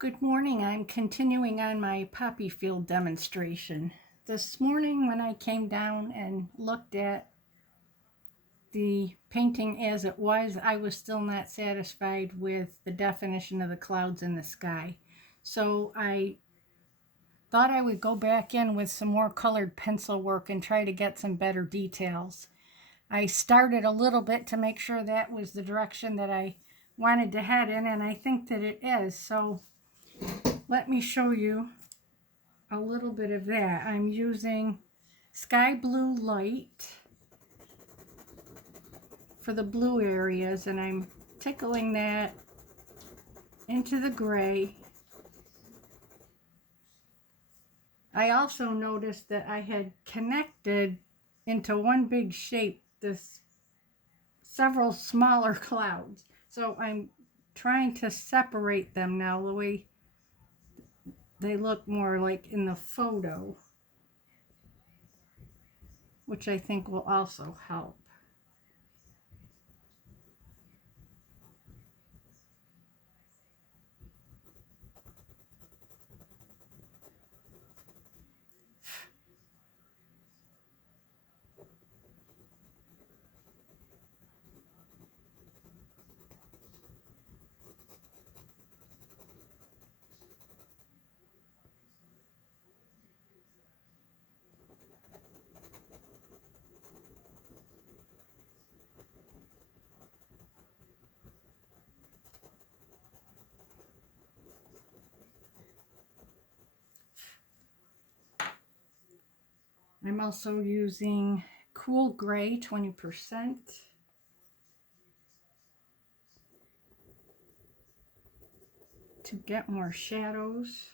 Good morning. I'm continuing on my poppy field demonstration. This morning when I came down and looked at the painting as it was, I was still not satisfied with the definition of the clouds in the sky. So I thought I would go back in with some more colored pencil work and try to get some better details. I started a little bit to make sure that was the direction that I wanted to head in, and I think that it is. So let me show you a little bit of that. I'm using sky blue light for the blue areas, and I'm tickling that into the gray. I also noticed that I had connected into one big shape this several smaller clouds. So I'm trying to separate them now the way they look more like in the photo, which I think will also help. I'm also using cool gray 20% to get more shadows.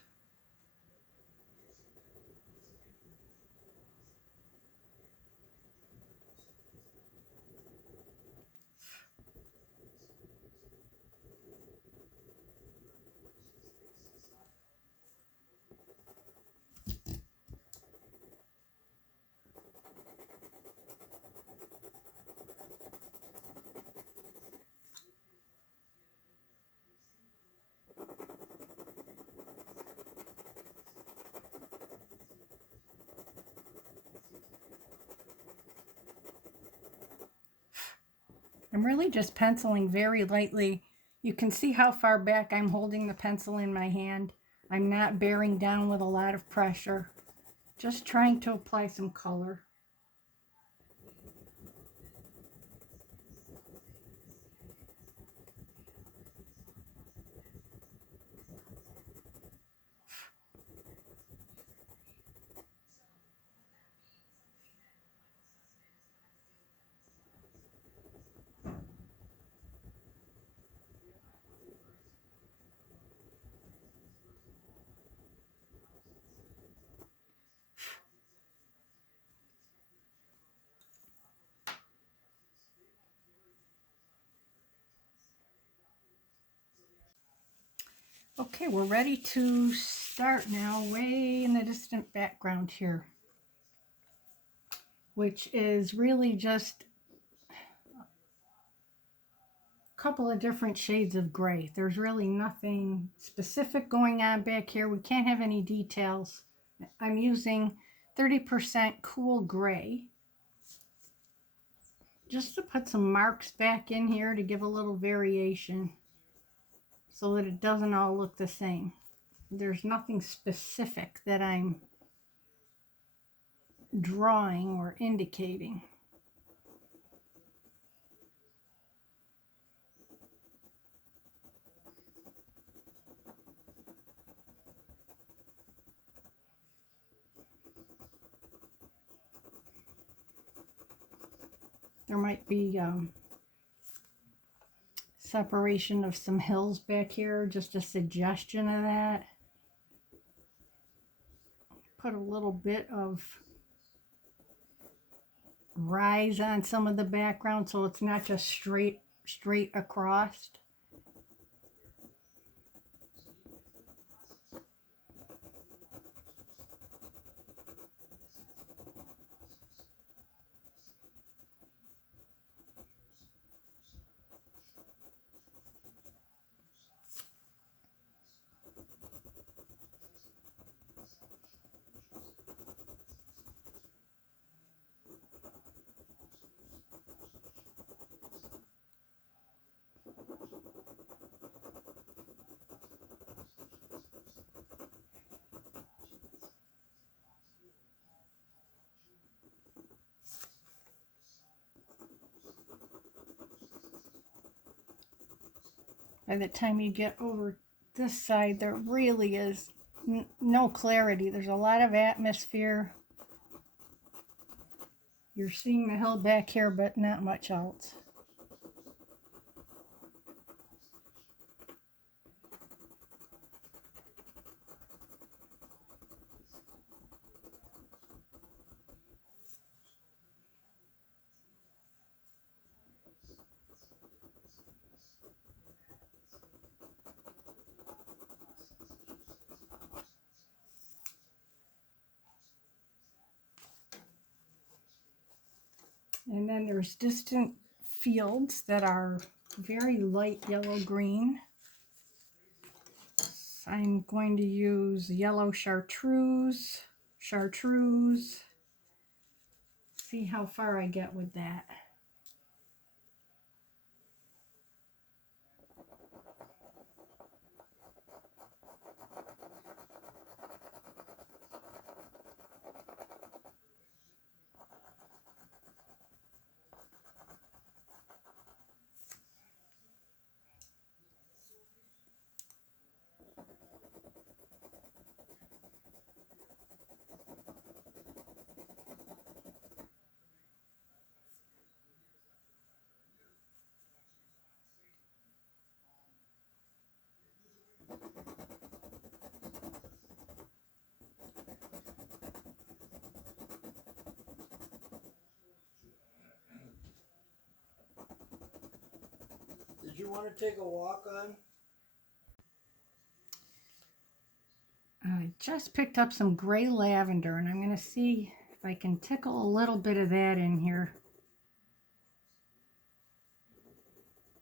I'm really just penciling very lightly. You can see how far back I'm holding the pencil in my hand. I'm not bearing down with a lot of pressure. Just trying to apply some color. Okay, we're ready to start now, way in the distant background here, which is really just a couple of different shades of gray. There's really nothing specific going on back here. We can't have any details. I'm using 30% cool gray just to put some marks back in here to give a little variation so that it doesn't all look the same. There's nothing specific that I'm drawing or indicating. There might be separation of some hills back here, just a suggestion of that. Put a little bit of rise on some of the background so it's not just straight across. By the time you get over this side, there really is no clarity. There's a lot of atmosphere. You're seeing the hill back here, but not much else. And then there's distant fields that are very light yellow-green. I'm going to use yellow chartreuse, see how far I get with that. Did you want to take a walk on? I just picked up some gray lavender, and I'm going to see if I can tickle a little bit of that in here,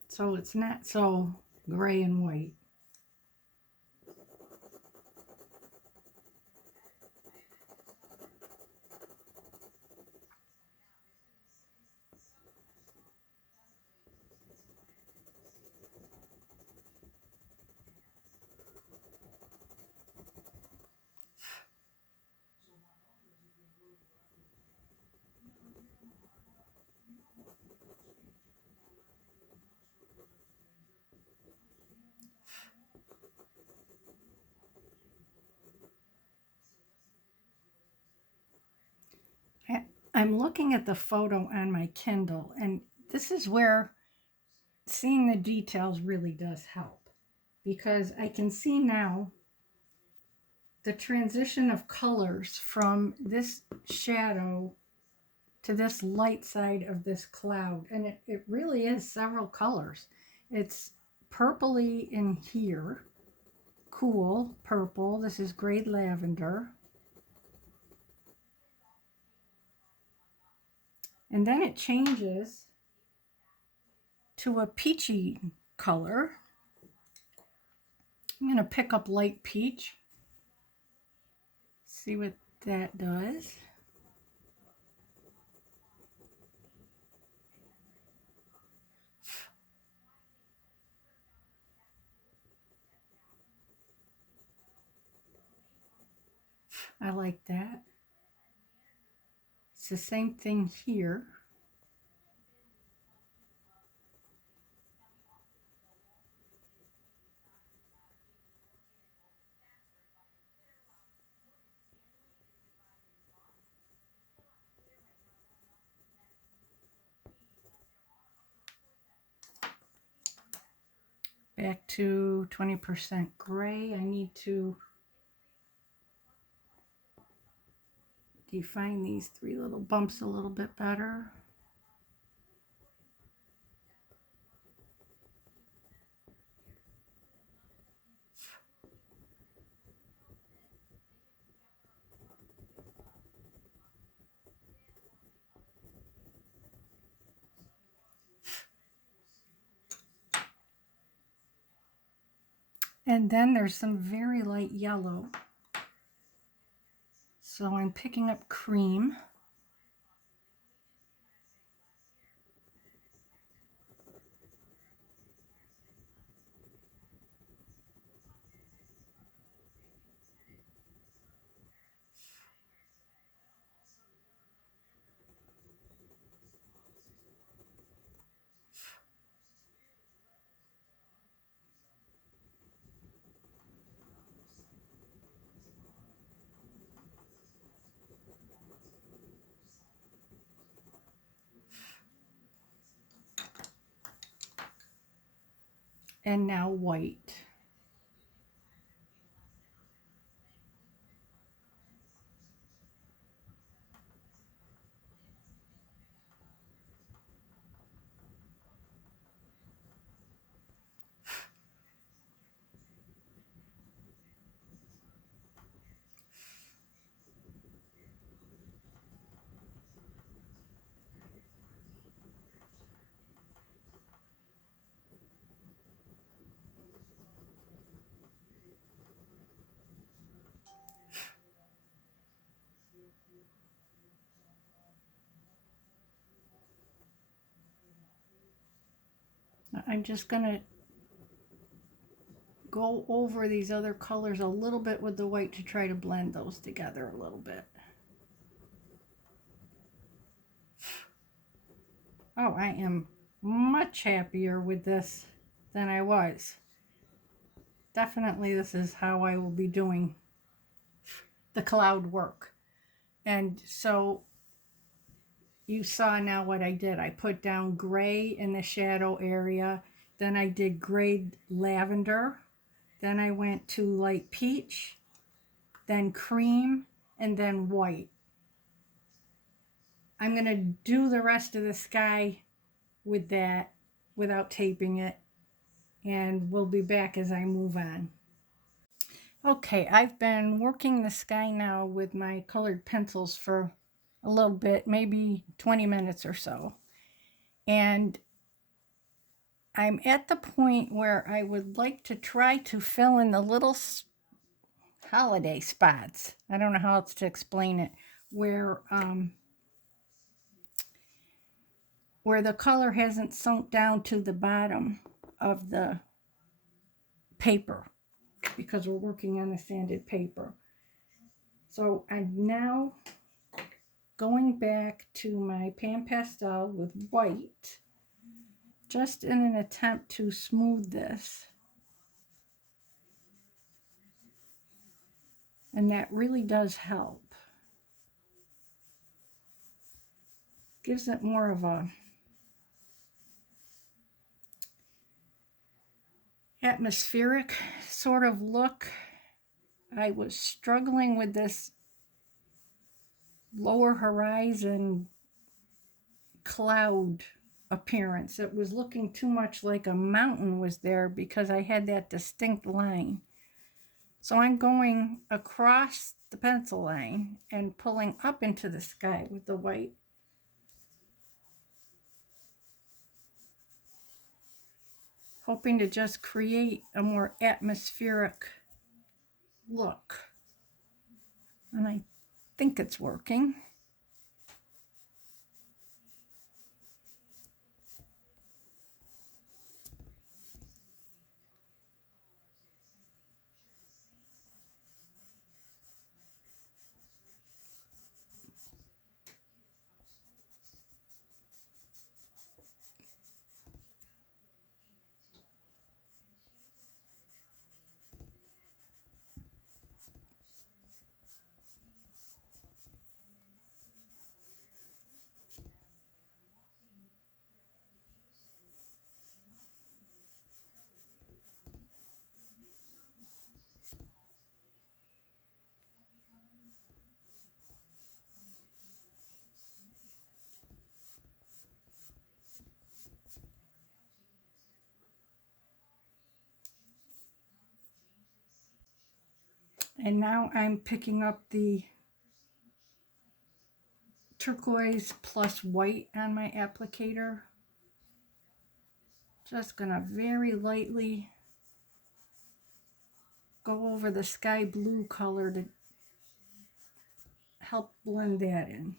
so it's not so gray and white. I'm looking at the photo on my Kindle, and this is where seeing the details really does help, because I can see now the transition of colors from this shadow to this light side of this cloud, and it really is several colors. It's purpley in here, cool purple. This is gray lavender. And then it changes to a peachy color. I'm going to pick up light peach. See what that does. I like that. It's the same thing here. Back to 20% gray. I need to define these three little bumps a little bit better. And then there's some very light yellow. So I'm picking up cream. And now white. I'm just going to go over these other colors a little bit with the white to try to blend those together a little bit. Oh, I am much happier with this than I was. Definitely this is how I will be doing the cloud work. And so you saw now what I did. I put down gray in the shadow area. Then I did gray lavender. Then I went to light peach, then cream, and then white. I'm going to do the rest of the sky with that without taping it, and we'll be back as I move on. Okay, I've been working the sky now with my colored pencils for a little bit, maybe 20 minutes or so. And I'm at the point where I would like to try to fill in the little holiday spots. I don't know how else to explain it, where the color hasn't sunk down to the bottom of the paper, because we're working on the sanded paper. So I'm now going back to my pan pastel with white, just in an attempt to smooth this. And that really does help. Gives it more of a atmospheric sort of look. I was struggling with this lower horizon cloud appearance. It was looking too much like a mountain was there because I had that distinct line. So I'm going across the pencil line and pulling up into the sky with the white. Hoping to just create a more atmospheric look. And I think it's working. And now I'm picking up the turquoise plus white on my applicator. Just gonna very lightly go over the sky blue color to help blend that in.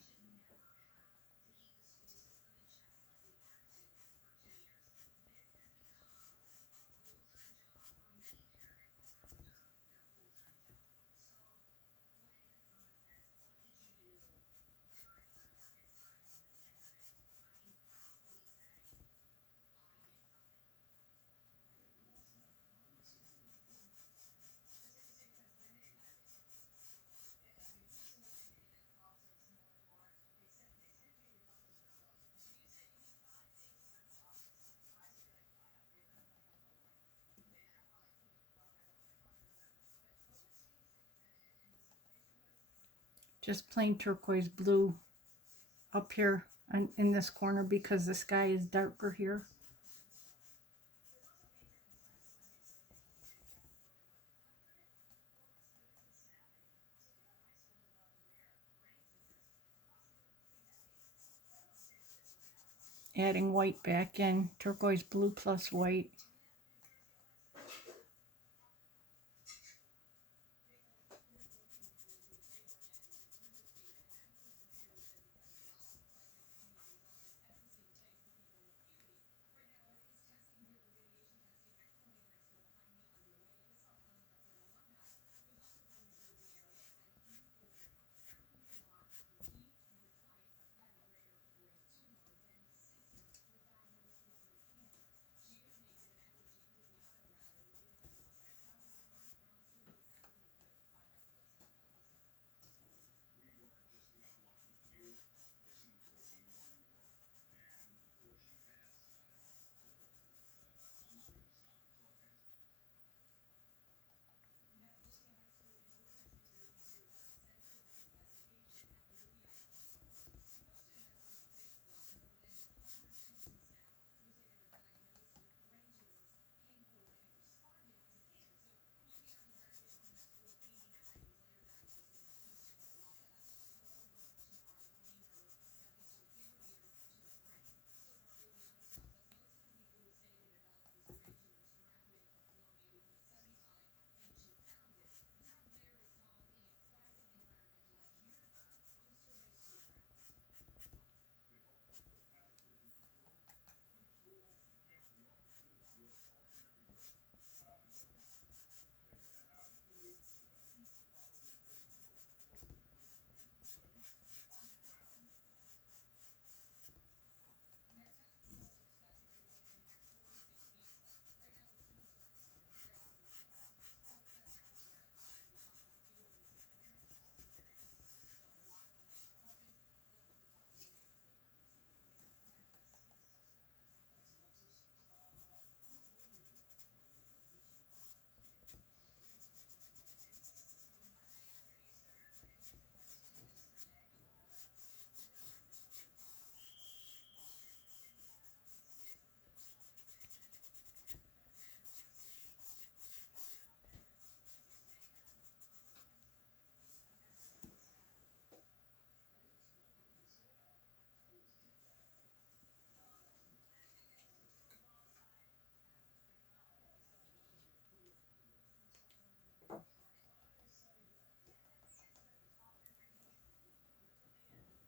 just plain turquoise blue up here in this corner because the sky is darker here. Adding white back in, turquoise blue plus white.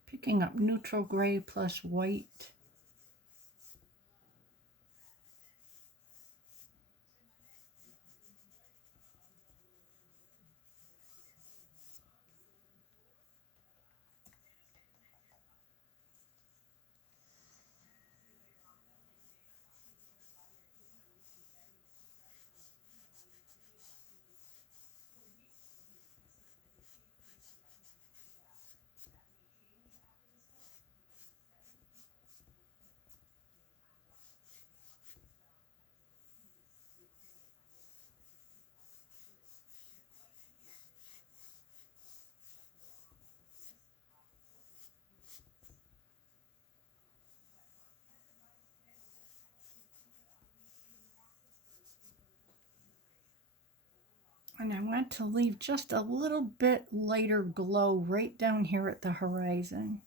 Picking up neutral gray plus white. And I want to leave just a little bit lighter glow right down here at the horizon.